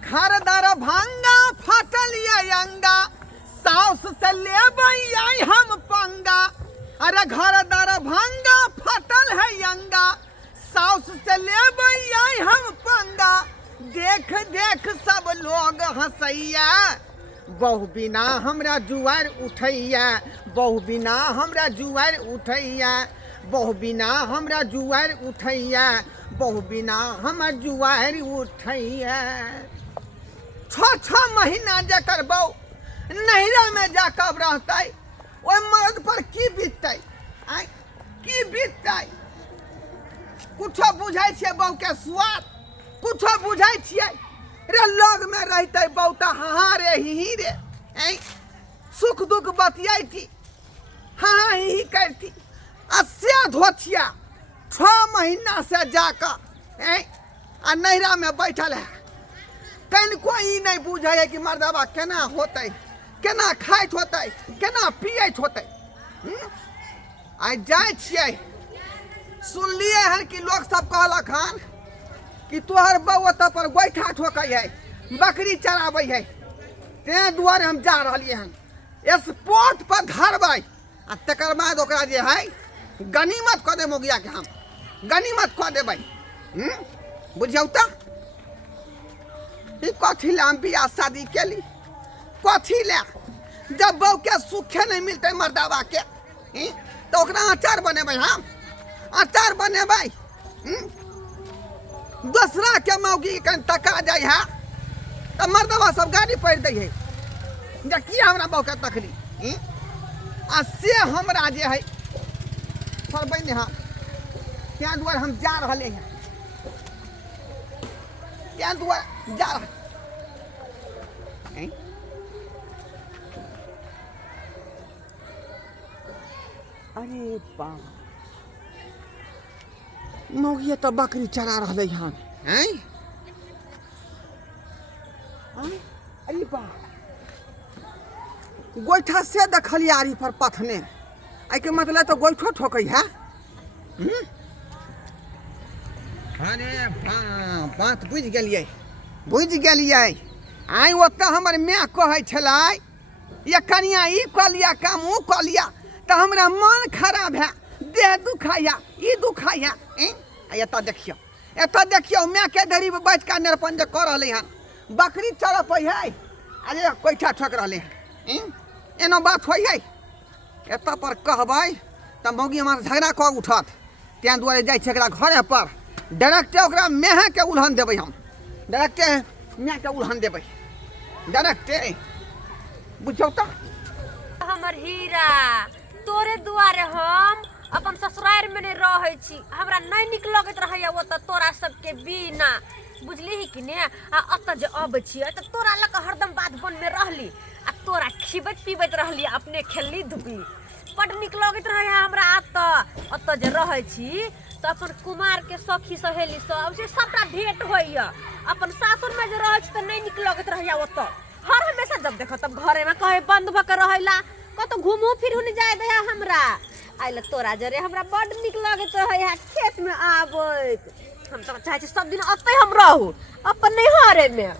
घर दर भांगा फाटल ये अंगा साउस से ले आई हम पंगा। अरे घर दर भांगा फाटल है अंगा साउस से ले आई हम पंगा। देख देख सब लोग हंसैया बहु बिना हमरा जुआर उठैया बहु बिना हमरा जुआर उठैया बहु बिना हमरा जुआर उठैया बहु बिना हमर जुआर उठैया। 6 महीना जकर बहु नहिरा में जाकर रहतै ओइ मर्द पर की बीततै आइ की बीततै। कुछो बुझै छियै बहु के स्वाद कुछो बुझै छियै रे लग में रहते बहुता हाँ रे ही रे सुख दुख बतियाती हाँ ही करती। अस्या धोतिया 6 महीना से जाकर आ नैरा में बैठल है कहीं कोई नहीं बुझे है कि मर्दबा केना होते केना खाइत होते केना पियत होते। आ जाए छियै सुनलिए हन कि लोग सब कहलक हन कि तोहर बउआ पर गोइठा ठोकै है बकरी चराबै है तें दुआरे हम जा रहलिए हन स्पॉट पर धरबै आ तकर बाद ओकरा जे है गनीमत कऽ देब मोगिया के हम गनीमत कऽ देबै। बुझियौ तऽ ई कथी लए हम बियाह शादी केली कथी लए जब बहू के सुखे नहीं मिलते मर्दावा के तो ओकरा अचार बनेबै हम अचार बनेबै। दूसरा के मौगी कहीं तका जाए है तो मर्दबा सब गाड़ी पड़ दै है जे किया हमरा बहू के तकली आ से हमरा जे है फरबै ने हाँ त्या दुआरे हम जा रहले हैं त्या दुआरे जा रह अरे बाप मौगिया तो बकरी चरा रहले हन अरे बाप गोइठा से देखलियारी पर पथने आई के मतलब तो गोइठो ठोकै है। अरे बात बुझ गेलियै आई ओतऽ हमर माय कहै छलै ये कनिया ई कऽ लिया काम ऊ कऽ लिया तो हमरा मन खराब है देह दुखाया ई दुखाया। एतऽ देखियो माय के धरी बैठ के निरपन जे कऽ रहलै हन बकरी चरपै है अरे गोइठा ठोक रहलै हन एना बात होइ है। एतऽ पर कहबै तऽ मौगी हमरा झगड़ा कऽ उठत तें दुआरे जाइ छै एकरा घरे पर डायरेक्टे ओकरा मेहे के उल्हन देबै हम डायरेक्टे माय के उल्हन देबै डायरेक्टे। बुझौ तऽ हमर हीरा तोरे दुआरे हम अपन ससुराल में नहीं रहै छी हमरा नहीं निक लगत रहैया ओतऽ तोरा सबके बिना बुझली कि ने। आ अतऽ जे अबै छियै तऽ तोरा लग हरदम बात बन में रहली आ तोरा खिबैत पीबैत रहली अपने खेलली धुपी बड निक लगत रहैया हमरा। अतऽ जे रहै छी तऽ अपन कुमार के सखी सहेली सब से सबटा भेंट होइया। अपन सासुर में जे रहै छी तऽ नहीं निक लगत रहैया ओतऽ हर हमेशा जब देखो तब घरे में कहे बंद भऽ के रहैला कतौ घूमू फिरू नहीं जाए दे हमरा आइले तोरा जरे हमरा बड निक लगत रहैया खेत में आबैत। हम तो चाहे सब दिन अतै हम रहू अपन नैहरे में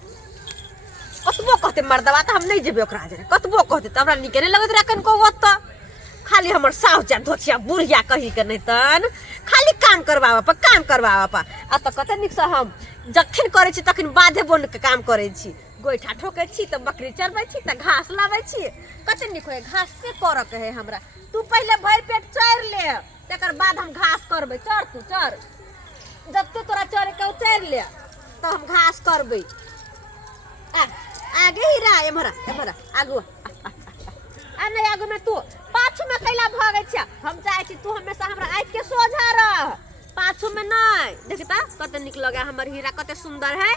कतबो कहते मर्दबा तऽ हम नहीं जेबे ओकरा जरे कतबो कहते तऽ हमरा निके नहीं लगत रहे कनको ओतऽ खाली हमर साउस जा धोतिया बुढ़िया कही के नहीं तन खाली काम करबाबा पर अतऽ कते निक से हम जखन करे छी तखन बाधे बोन के काम करे छी गोइठा ठोकै छी तऽ बकरी चरबै छी तऽ घास लाबै छी कते निक होय घास से करऽ के है हमरा। तू पहले भर पेट चर ले तकर बाद हम घास करबै चर तू चर जब तू तोरा चरे के उतर ले तो हम घास करबै। आगे ही रहा एमहरा आगू आ नहीं आगू में तू पाछू में कैला भागे छ हम चाहे छी तू हमेशा हमरा आँख के सोझा रह पाछू में नहीं देखी ता कते निक लगे हमर हीरा कते सुंदर है।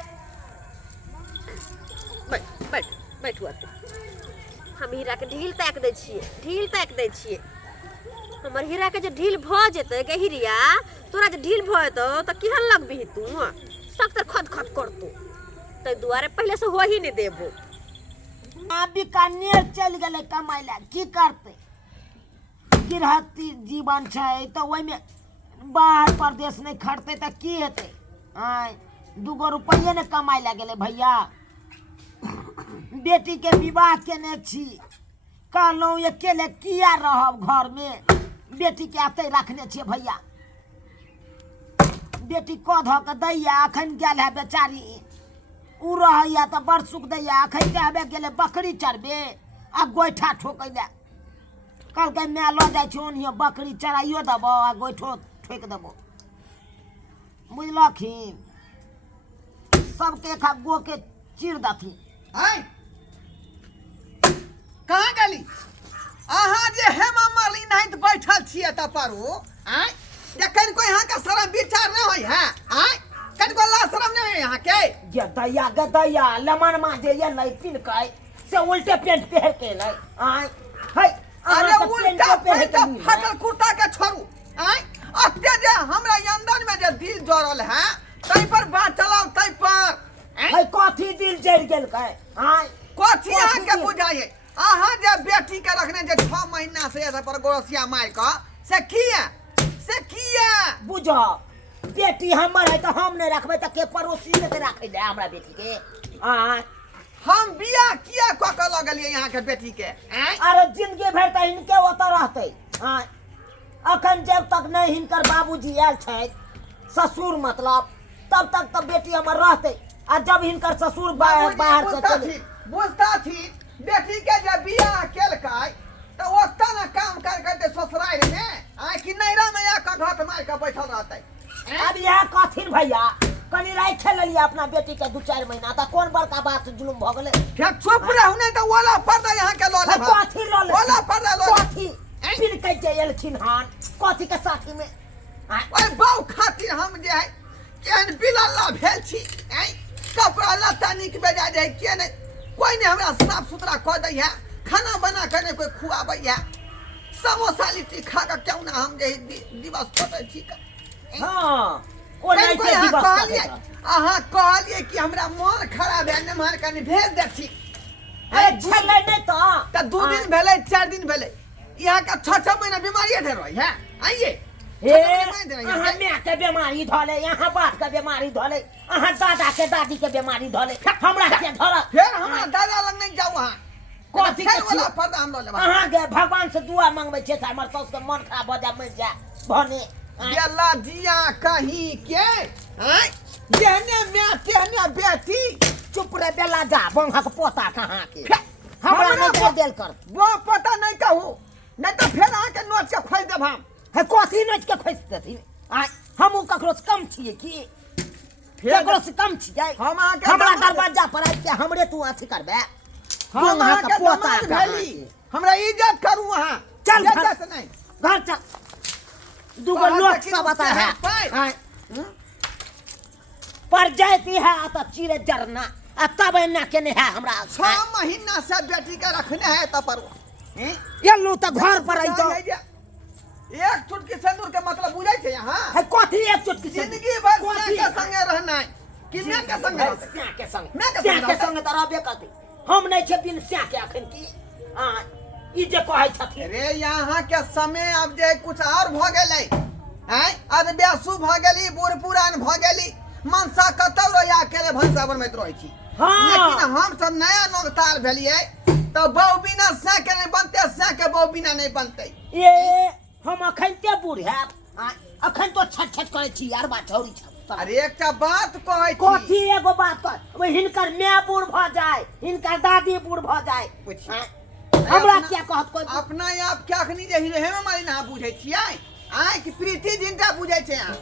बैठ हुआ हम हीरा के ढील ताक दै छियै हमर हीरा के जे ढील भ जेतै के हीरिया तोरा जे ढील भ जेतौ त केहन लगबिही तू सख्त खद करतू तै दुआरे पहले से हो ही नहीं देबो। बीकानेर चल गए कमाई ला की करते गिरहती जीवन छै तो ओहि में बाहर प्रदेश नहीं खटते तो की हेते 2 रुपये ने कमाई ला गेले भैया बेटी के विवाह केने छी कहलहुँ अकेले किया रहब घर में बेटी के आते रखने छियै भैया बेटी कऽ धऽ के दैया अखन गेल है बेचारी उ रहैया तऽ बड़ सुख दैया अखन कहबे गेले बकरी चरबे आ गोइठा ठोकै ले कहलकै माय लऽ जाइ छी ओनियो बकरी चराइयो देबो आ गोइठो ठोकि देबो बुझलखिन सबके एक गो के चीर दथिन आय कहाँ गेली अहाँ जे हेमा मालिनी नाहित बैठल छियै त परो आय जखन कोई यहाँ का शरम विचार नहीं होई है आय कनको ला शरम नहीं होई यहाँ के गे दैया लमन मा जे ये नहीं पिन के से उल्टे पेंट पहन के ले आय है अरे उल्टा पेंट फटल कुर्ता के छोड़ू आय अत्ते जे हमरा अंदर में जे दिल जोड़ल है तई पर बात चलाओ तई पर है कथी दिल जड़ गेल के आय कथी यहाँ के बुझाइए अहाँ जे बेटी के रखने जे 6 महीना से ऐसा पर गोरसिया मार का से किया बुझो बेटी हमर है तो हम नहीं रखबे त के पड़ोसी ने ते राखे ले हमरा बेटी के आय हम बियाह किया क के लगलिए यहाँ के बेटी के अरे जिंदगी भर त इनके ओत रहते आय अखन जब तक नहीं हिनकर बाबूजी आयल छै ससुर मतलब तब तक तो बेटी हमर रहते आ जब हिनकर ससुर बाहर से चले बुझता थी बेटी के जब बियाह केलकै तो ओतना ना काम करके ससुराल में आय कि नैरा में या का घाट मार के बैठल रहते अब यह कथिन भैया कनी राइ खेल लिया अपना बेटी के 2-4 महीना त कौन बड़का बात जुलुम भ गेले फिर चुप रहू नहीं तो ओला पर्दा यहाँ के लो ले कथी लो ले ओला पर्दा लो कथी पिन के जे एलखिन हान कथी के साथी में ओए बाऊ खातिर हम जे है केहन बिलल्ला भेल छी कपड़ा लत्ता निक बेजा जाए के नहीं कोई ने हमरा साफ सुथरा कह दै है खाना बना के नहीं कोई खुआबै है समोसा लिट्टी खा के क्यों ना हम जे दिवस कटै छी हां ओ नहीं के दिवस कहलिए अहाँ कहलिए कि हमरा मन खराब है ने मार के भेज दे छी अरे छले नहीं तो 2 दिन भेले 4 दिन भेले यहाँ का 6 महीना बीमारी है रही है आइए अहाँ माय के बीमारी धले यहाँ बाप के बीमारी धले अहाँ दादा के दादी के बीमारी धले हमरा के धर फिर हमरा दादा लग नहीं जाऊ वहां कथी के वाला पर्दा हम ल लेबा अहाँ के भगवान से दुआ मांगबै छै त हमर सास के मन खराब भ जा मर जा भने गेला जिया कहीं के हैं जेहने मैं तेहने बेटी चुप रे बेला जा बंघक पोता कहाँ के हमरा नहीं देल कर वो पता नहीं कहू नहीं तो फिर आके नोच के खोज देब हम है कथी नोच के खोज देथिन आ हम ककरो से कम छिए की ककरो से कम छिए हम आके हमरा दरवाजा पर आके हमरे तू अथी करबे हम आके पोता भेली हमरा इज्जत करू वहां चल इज्जत नहीं घर चल दुगो लोग सब आता है पर जाती है त चिरे जरना आ तब एना केने है हमरा 6 महीना से बेटी के रखने है त पर येल्लो त घर पर आई तो एक चुटकी सिंदूर के मतलब बुझै छै यहां है कथी एक चुटकी जिंदगी भर कथी के संगे रहना है कि मैं के संगे स्या के संग मैं स्या के संग त रहबे करते हम नहीं छे बिन स्या के अखन की हां ई जे कहै छथिन अरे यहाँ के समय अब जे कुछ और भ गेलै हैं अब बेसु भ गेली बूढ़ पुरान भ गेली मनसा कतौ रया के भंसा बनैत रहै छी लेकिन हम सब नया नौतार भेलिए तो बहू बिना से के नहीं बनते से के बहू बिना नहीं बनते ए हम अखन ते बूढ़ है अखन तो छट छट करे छी यार बात छोड़ी छ अरे एकटा बात कहै छी कथी एगो बात कर ओ हिनकर माय बूढ़ भ जाए हिनकर दादी बूढ़ भ जाए हमरा क्या कहत कोई अपना आप क्या अखनी जे हीरो हेमा मालिनी ना बुझै छियै आय कि प्रीति जिंदा बुझै छै यहाँ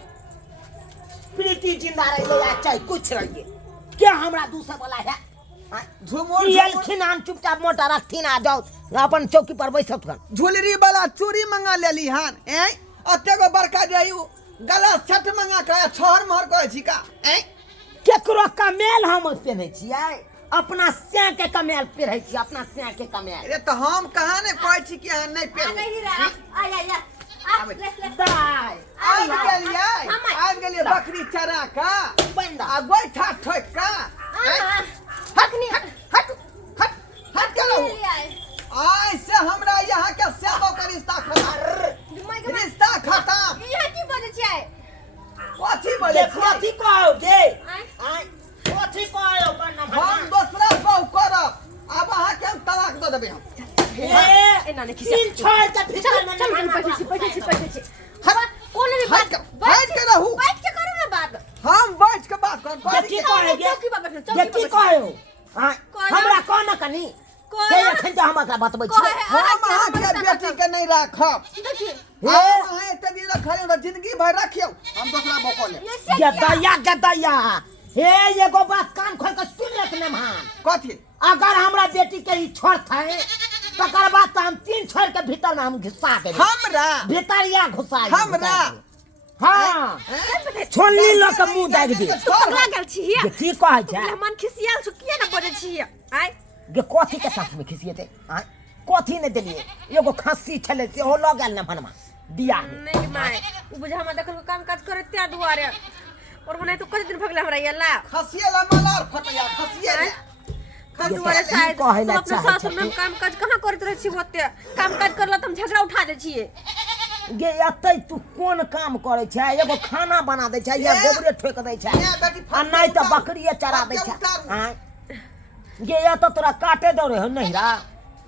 प्रीति जिंदा रह ले चाहे कुछ रहिए क्या हमरा दूसरे वाला है झुमुर एलखिन आन चुपचाप मोटा रखथिन आ जाओ अपन चौकी पर बैसत कर झुलरी वाला चूड़ी मंगा लेली हन अत्ते गो बड़का जे गला सेट मंगा के छोहर मोहर कहै छी का केकरो कमेल हम पहनै छियै अपना स्या के कमेल पहिरै छी अपना स्या के कमेल अरे तो हम कहाँ ने कहै छी कि अहाँ नहीं पहिरै दाई आबि गेलियै बकरी चरा का बंदा आ गोइठा ठोक का हट चलो आज से हमरा यहाँ के सेवा का रिश्ता खत्म रिश्ता खत्म यहाँ की बजे छै कथी बोले कथी कहौ गे कथी कहौ हम दूसरा बहू करब नहीं खिसिया तीन छोड़ के भीतर में चल मेहमान बैठे छी हवा कोने में हट के रहू। बैठ के करो ना बात हम बैठ के बात कर ये की कहे गे चौकी पर बैठो ये की कहे हो हां कहे। हमरा कोन कनी कहे। से एखन जे हमरा बतबै छी हम अहाँ के बेटी के नहीं राखब। देखिए हम अहाँ एते दिन रखलियो त जिंदगी भर रखियो। हम दूसरा बको ले गदैया हे एगो बात कान खोल के सुन ले मेहमान कथी अगर हमरा बेटी के ई छोड़त है तकर बाद तो हम तीन छोड़ के भीतर में हम घुसा देबे हमरा भीतरिया घुसा हमरा हां छोलनी ल के मुंह दाग दे तू पगला गेल छी ये की कहै छै मेहमान खिसियाल छु किया ना बजै छी आय गे कथी के साथ में खिसिएते आय कथी ने देलिए एगो खस्सी छले से हो ल गेल ने भनमा दिया नहीं माय उ बुझा हम देखल काम काज करे त्या दुआरे और मने तो कते दिन भगले हमरा यला खसिए ला मलार फटया खसिए ले कल दुआरे शायद कहे ला अपने चाहे सासुर में काम काज कहां करत रह छी ओते काम काज करला त हम झगड़ा उठा दे छिए गे एतै तू कोन काम करे छै एगो खाना बना दे छै या गोबरे ठोक दे छै आ नहीं त बकरिए चरा दे छै हां गे या तो तोरा काटे दौड़े हो नहिरा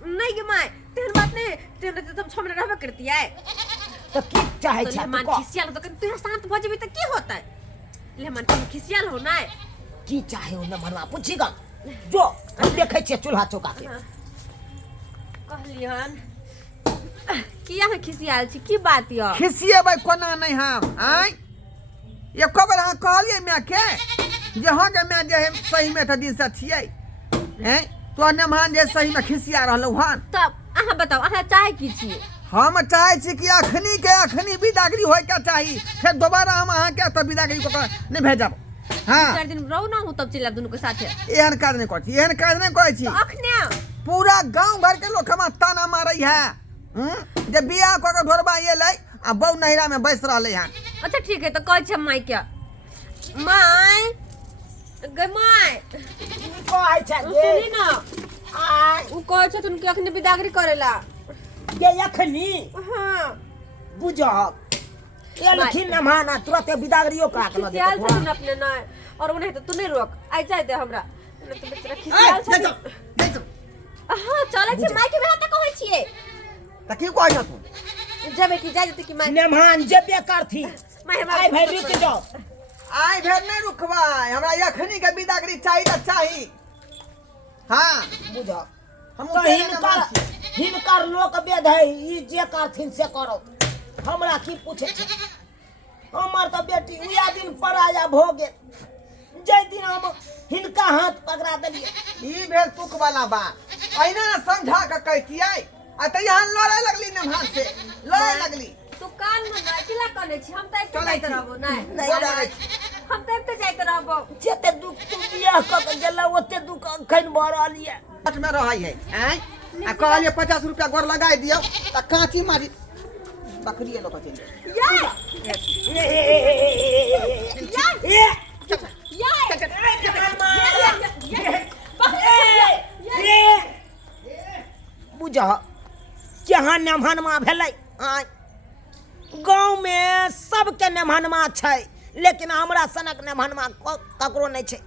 नहीं गे माय तेहन बात नहीं तेहन तो तुम छमने रहबे करती है तो की चाहे छै मेहमान तू खिसियाल तो तू शांत भ जेबी त की होतै मेहमान के खिसियाल हो ना की चाहे हो न मनवा पूछी ग जो देखे छिए चूल्हा चौका के कहलियन किया है खिसियाल छी की बात य खिसिएबै कोना नहीं हम आय ये खबर अहाँ कहलिए मैं के जे हाँ के मैं जे सही में त दिन से छियै हैं तो नमान जे सही में खिसिया रहलौ हन तब अहाँ बताओ अहाँ चाहे की छी हम चाहे छी कि अखनी के अखनी विदागरी होय के चाही फिर दोबारा हम अहाँ के त विदागरी को नहीं भेजब हां 4 दिन रहू ना हूं तब चला दोनों के साथे एहन काज नहीं करै छी एहन काज नहीं करै छी अखने पूरा गांव भर के लोग हम ताना मारै है जे बियाह क के ढोरबा ये लै आ बौ नहिरा में बैस रहले हन अच्छा ठीक है तो कह छ माई के माई गे माई कहै छै गे सुनी ना आय उ कह छ तुम के अखने विदागरी करेला गे एखनी हां बुझब एलखिन न माना तुरंत बिदागरियो का के खिसियाल छथिन अपने ना और उन्हें तो तू नहीं रोक आई जाए दे हमरा नहीं तो बेचारा खिसियाल छथिन हां चले छी माई के बेटा त कहै छिए त की कहै छ तू जबे की जाए जते की माई मेहमान जेबे करथी माई आइ भाई रुक जाओ आइ भेर नहीं रुकबाई हमरा यखनी के विदागरी चाही त चाही हां बुझब हम तो हिनकर लोक वेद है ई जे करथिन से करो हमरा की पूछे छै हमर त बेटी उया दिन पराया भ गेल जै दिन हम हिनका हाथ पकड़ा देलिए ई भेल तुक वाला बात अहिना न समझा के कहतियै आ त यहाँ लड़े लगली न भान से लड़े लगली तू कान में ना किला कने छी हम त एक चलै जाइत छी। रहबो नहीं चलै हम त एक जाइत रहबो जते दुख तू बियाह क के गेला ओते दुख अखन भ रहल ये हाथ में रहै है हैं आ कहलिए 50 रुपया गोर लगाई दियो त काठी मारी बकरी लोग चल यार बुझ केहन नेमहनमा भेलै गाँव में सबके नेमहनमा छै लेकिन हमरा सनक नेमहनमा ककरो नहीं छै